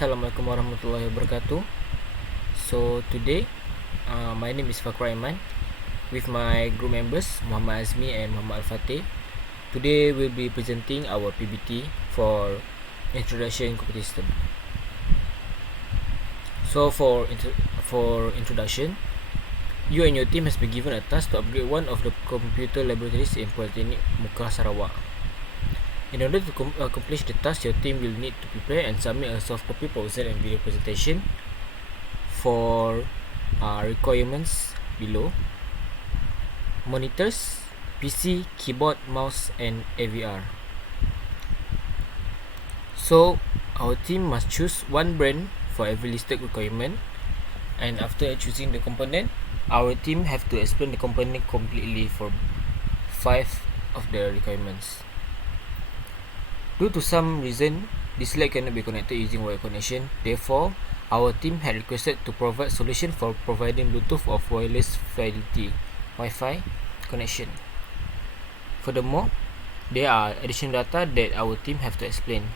Assalamualaikum warahmatullahi wabarakatuh. So today, my name is Fakra Iman with my group members Muhammad Azmi and Muhammad Al-Fatih. Today we'll be presenting our PBT for Introduction Computer System. So for introduction, you and your team has been given a task to upgrade one of the computer laboratories in Polytechnic Muka Sarawak. In order to accomplish the task, your team will need to prepare and submit a soft copy proposal and video presentation for requirements below: monitors, PC, keyboard, mouse, and AVR. So our team must choose one brand for every listed requirement, and after choosing the component, our team have to explain the component completely for 5 of the requirements. Due to some reason, this light cannot be connected using wire connection. Therefore, our team had requested to provide solution for providing Bluetooth or wireless fidelity Wi-Fi connection. Furthermore, there are additional data that our team have to explain,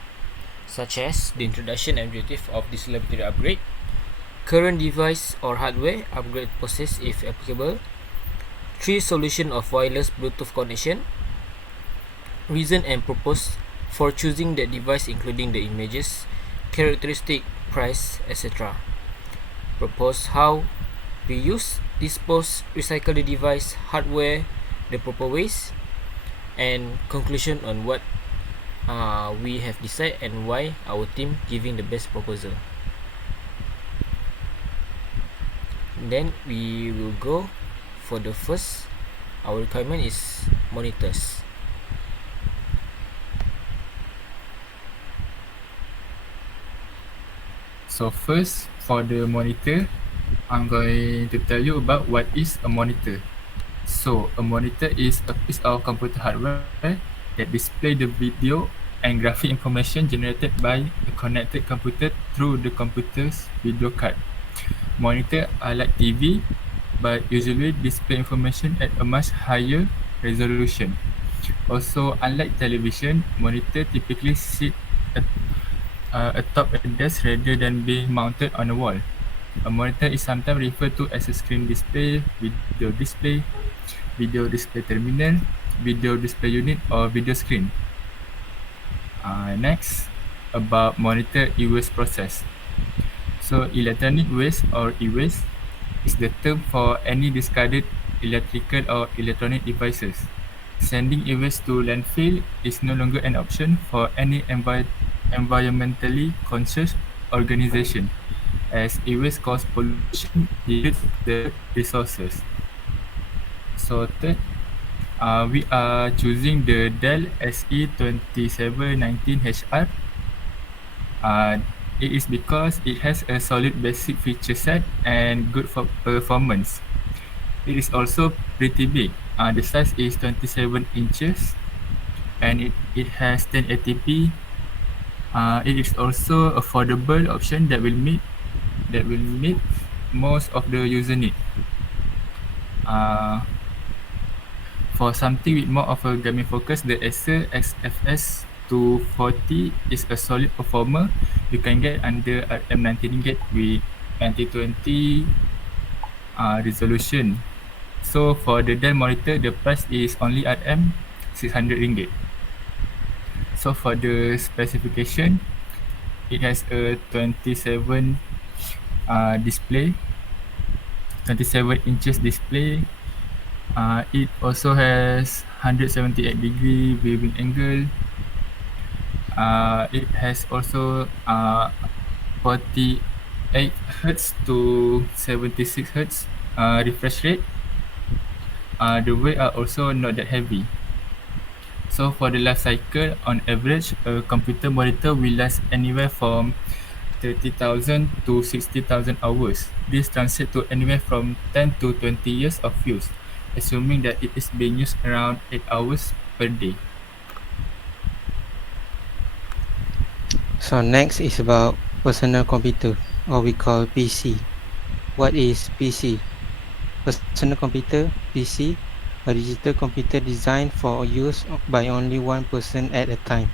such as the introduction and objective of this laboratory upgrade, current device or hardware upgrade process if applicable, 3 solution of wireless Bluetooth connection, reason and purpose for choosing the device including the images, characteristic, price, etc. Propose how we use, dispose, recycle the device, hardware, the proper ways, and conclusion on what we have decided and why our team giving the best proposal. Then we will go for the first. Our requirement is monitors. So first, for the monitor, I'm going to tell you about what is a monitor. So a monitor is a piece of computer hardware that displays the video and graphic information generated by a connected computer through the computer's video card. Monitor are like TV, but usually display information at a much higher resolution. Also, unlike television, monitor typically sit atop a desk rather than being mounted on a wall. A monitor is sometimes referred to as a screen display, video display terminal, video display unit, or video screen. Next, about monitor e-waste process. So, electronic waste or e-waste is the term for any discarded electrical or electronic devices. Sending e-waste to landfill is no longer an option for any environmentally conscious organization, as e-waste cause pollution due to the resources. So third, we are choosing the Dell SE2719HR. It is because it has a solid basic feature set and good for performance. It is also pretty big. The size is 27 inches and it has 1080p. It is also affordable option that will meet most of the user need. For something with more of a gaming focus, the Acer XFS 240 is a solid performer. You can get under RM90 ringgit with 2020 resolution. So for the Dell monitor, the price is only RM600 ringgit. So for the specification, it has a 27 display, 27 inches display. It also has 178 degree viewing angle. It has also 48 Hz to 76 Hz refresh rate. The weight are also not that heavy. So for the life cycle, on average, a computer monitor will last anywhere from 30,000 to 60,000 hours. This translates to anywhere from 10 to 20 years of use, assuming that it is being used around 8 hours per day. So next is about personal computer, or we call PC. What is PC? Personal computer, PC, a digital computer designed for use by only one person at a time.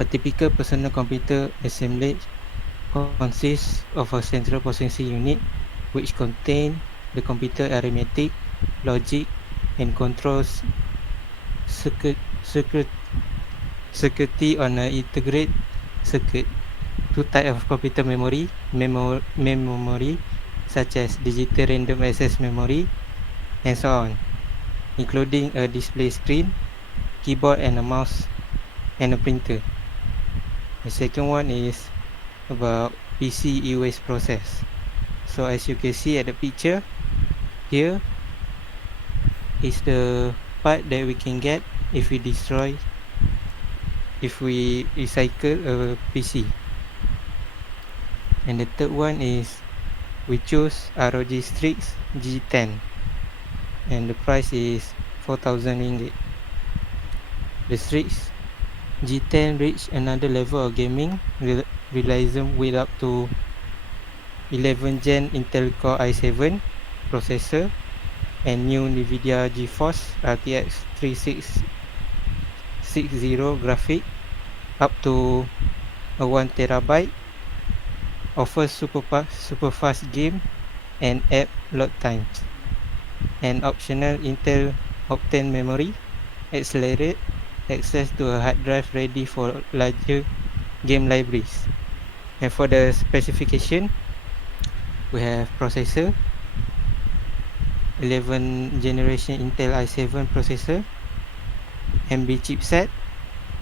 A typical personal computer assemblage consists of a central processing unit which contain the computer arithmetic, logic, and controls circuit, circuit, circuitry on an integrated circuit. Two types of computer memory such as digital random access memory and so on, including a display screen, keyboard and a mouse, and a printer. The second one is about PC e-waste process. So as you can see at the picture, here is the part that we can get if we recycle a PC. And the third one is we choose ROG Strix G10 and the price is 4,000 ringgit. The Strix G10 reached another level of gaming realism with up to 11 Gen Intel Core i7 processor and new NVIDIA GeForce RTX 3660 graphic up to a 1TB, offers super fast game and app load times, and optional Intel Optane memory, accelerate access to a hard drive ready for larger game libraries. And for the specification, we have processor 11 generation Intel i7 processor, MB chipset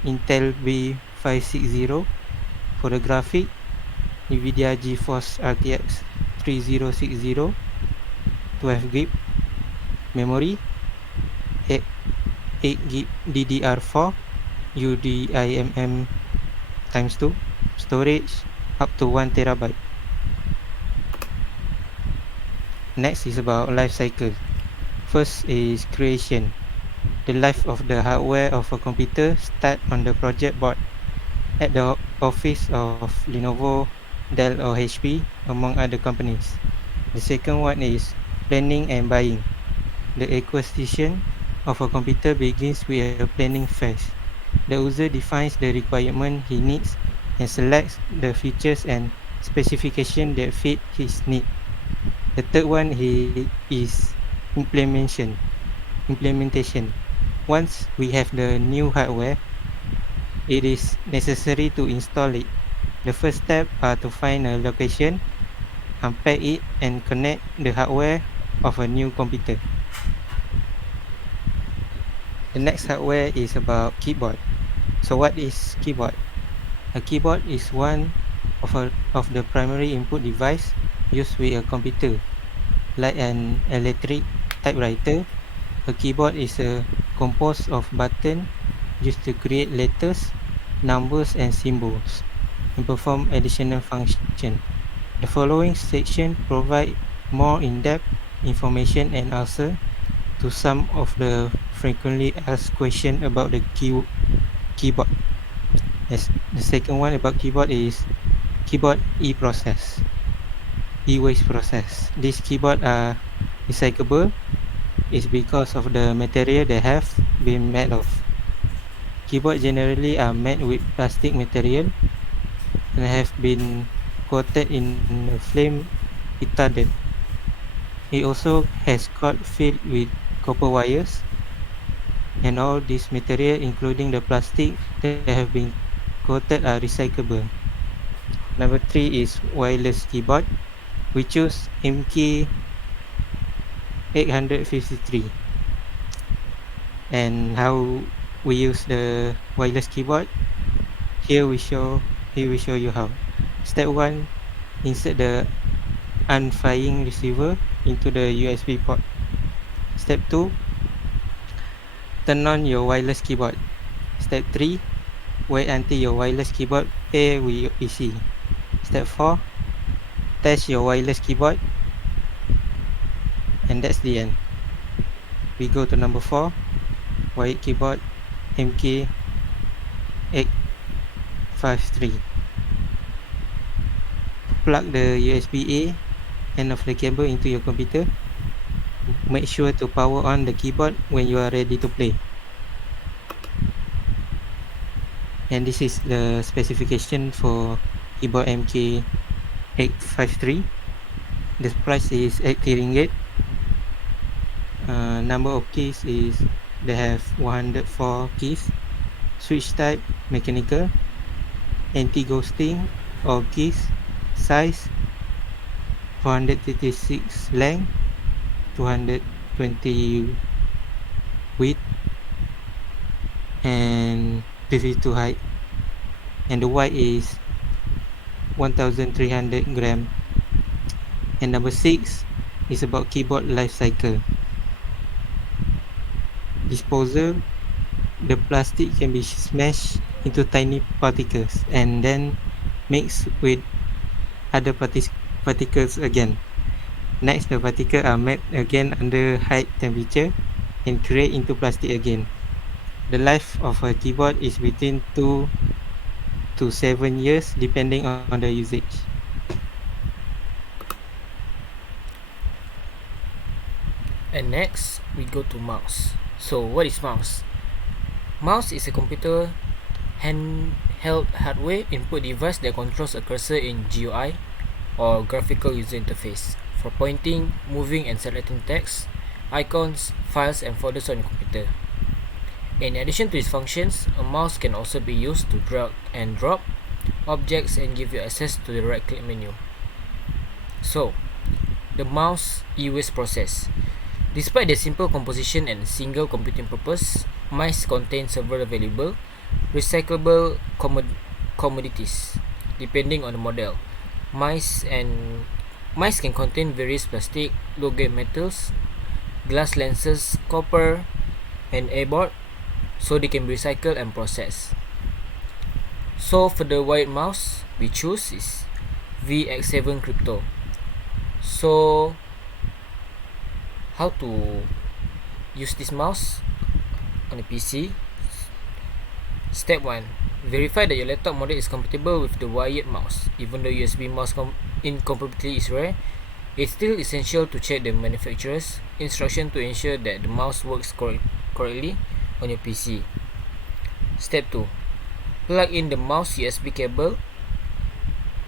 Intel B560. For the graphic, NVIDIA GeForce RTX 3060, 12GB memory, 8GB DDR4 UDIMM x2, storage up to 1TB. Next is about life cycle. First is creation. The life of the hardware of a computer start on the project board at the office of Lenovo, Dell or HP, among other companies. The second one is planning and buying. The acquisition of a computer begins with a planning phase. The user defines the requirement he needs and selects the features and specifications that fit his need. The third one is implementation. Once we have the new hardware, it is necessary to install it. The first step are to find a location, unpack it, and connect the hardware of a new computer. The next hardware is about keyboard. So what is keyboard? A keyboard is one of the primary input device used with a computer. Like an electric typewriter, a keyboard is composed of buttons used to create letters, numbers and symbols and perform additional functions. The following section provide more in-depth information and answer to some of the frequently asked questions about the keyboard. Yes, the second one about keyboard is keyboard e-waste process. These keyboard are recyclable. It's because of the material they have been made of. Keyboard generally are made with plastic material and have been coated in a flame retardant. It also has cord filled with copper wires, and all these material, including the plastic that have been coated, are recyclable. Number 3 is wireless keyboard. We choose MK853. And how we use the wireless keyboard, here we show you how. Step 1, insert the unflying receiver into the USB port. Step 2, turn on your wireless keyboard. Step 3, wait until your wireless keyboard pair with your PC. Step 4, test your wireless keyboard, and that's the end. We go to number 4, wired keyboard MK853. Plug the USB-A end of the cable into your computer. Make sure to power on the keyboard when you are ready to play. And this is the specification for keyboard MK853. The price is 80 ringgit. Number of keys is they have 104 keys. Switch type mechanical. Anti-ghosting all keys. Size 436 length, 220 width, and 52 height. And the weight is 1300 gram. And number 6 is about keyboard life cycle. Disposal, the plastic can be smashed into tiny particles and then mixed with other particles again. Next, the particles are made again under high temperature and create into plastic again. The life of a keyboard is between 2 to 7 years depending on the usage. And next, we go to mouse. So, what is mouse? Mouse is a computer handheld hardware input device that controls a cursor in GUI or graphical user interface for pointing, moving, and selecting text, icons, files, and folders on your computer. In addition to its functions, a mouse can also be used to drag and drop objects and give you access to the right click menu. So, the mouse use process. Despite their simple composition and single computing purpose, mice contain several valuable, recyclable commodities depending on the model. Mice can contain various plastic, low-grade metals, glass lenses, copper, and airboard, so they can be recycled and processed. So for the wired mouse we choose is VX7 Crypto. So how to use this mouse on a PC? Step 1. Verify that your laptop model is compatible with the wired mouse. Even though USB mouse incompatibility is rare, it's still essential to check the manufacturer's instruction to ensure that the mouse works correctly on your PC. Step 2. Plug in the mouse USB cable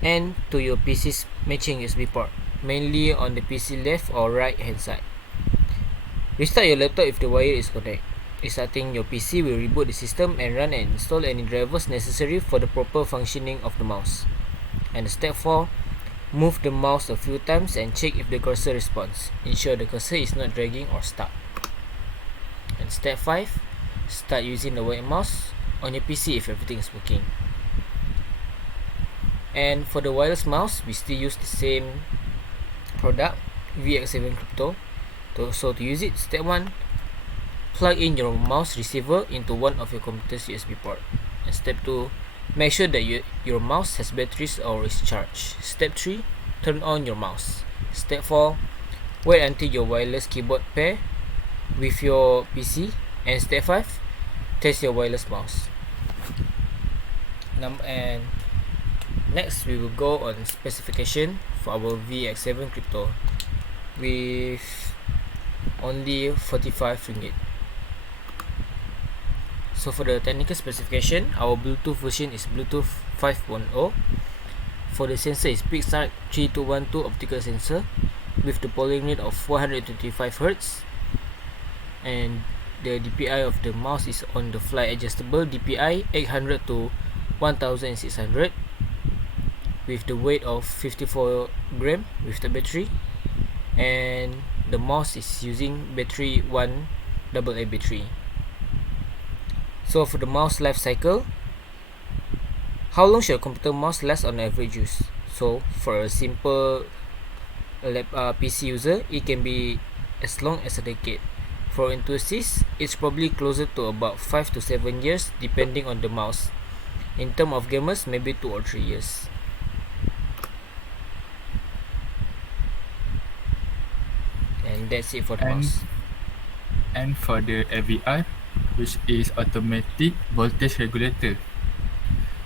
and to your PC's matching USB port, mainly on the PC left or right hand side. Restart your laptop if the wire is correct. Restarting your PC will reboot the system and run and install any drivers necessary for the proper functioning of the mouse. And step 4. Move the mouse a few times and check if the cursor responds. Ensure the cursor is not dragging or stuck. And step 5. Start using the wired mouse on your PC if everything is working. And for the wireless mouse, we still use the same product, VX7 Crypto. So to use it, step 1, plug in your mouse receiver into one of your computer's USB port. And step 2, make sure that your mouse has batteries or is charged. Step 3, turn on your mouse. Step 4, wait until your wireless keyboard pair with your PC. And step 5, test your wireless mouse. And next we will go on specification for our VX7 Crypto with only 45 ringgit. So for the technical specification, our Bluetooth version is Bluetooth 5.0. For the sensor is PixArt 3212 optical sensor with the polling rate of 425 Hz, and the DPI of the mouse is on the fly adjustable DPI 800 to 1600 with the weight of 54 gram with the battery, and the mouse is using battery 1 AA battery. So for the mouse life cycle, how long should a computer mouse last on average use? So for a simple PC user, it can be as long as a decade. For enthusiasts, it's probably closer to about 5 to 7 years depending on the mouse. In terms of gamers, maybe 2 or 3 years. And that's it for the mouse. And for the AVR, which is automatic voltage regulator.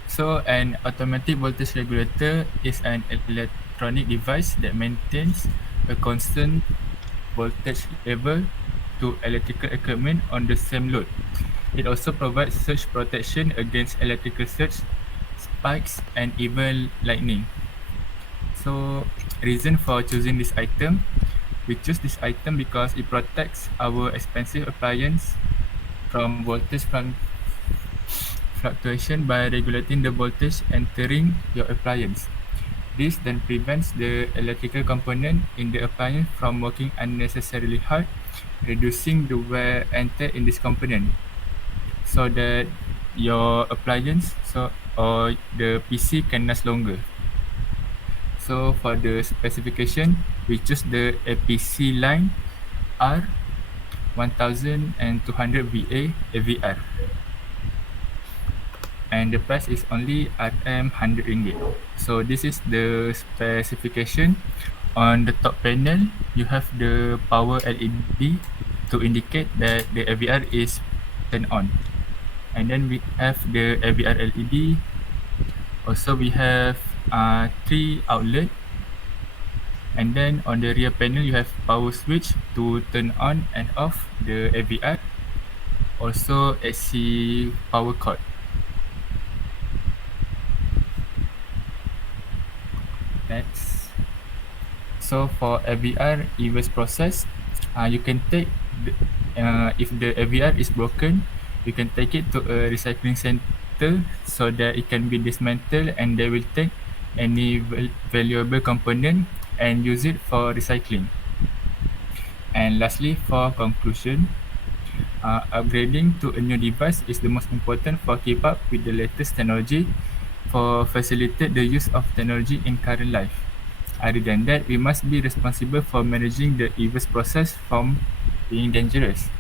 So an automatic voltage regulator is an electronic device that maintains a constant voltage level to electrical equipment on the same load. It also provides surge protection against electrical surge, spikes, and even lightning. So, reason for choosing this item, we choose this item because it protects our expensive appliance from voltage fluctuation by regulating the voltage entering your appliance. This then prevents the electrical component in the appliance from working unnecessarily hard, reducing the wear and tear in this component, so that your appliance or the PC can last longer. So for the specification, we choose the APC line R1200 VA AVR, and the price is only RM100 ringgit. So this is the specification. On the top panel, you have the power LED to indicate that the AVR is turned on. And then we have the AVR LED. Also, we have 3 outlet. And then on the rear panel, you have power switch to turn on and off the AVR. Also, AC power cord. Next. So for AVR EVS process, you can take if the AVR is broken, you can take it to a recycling center so that it can be dismantled, and they will take any valuable component and use it for recycling. And lastly, for conclusion, upgrading to a new device is the most important for keep up with the latest technology for facilitate the use of technology in current life. Other than that, we must be responsible for managing the EVS process from being dangerous.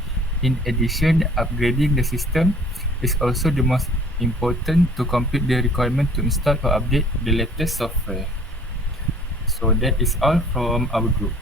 In addition, upgrading the system is also the most important to complete the requirement to install or update the latest software. So that is all from our group.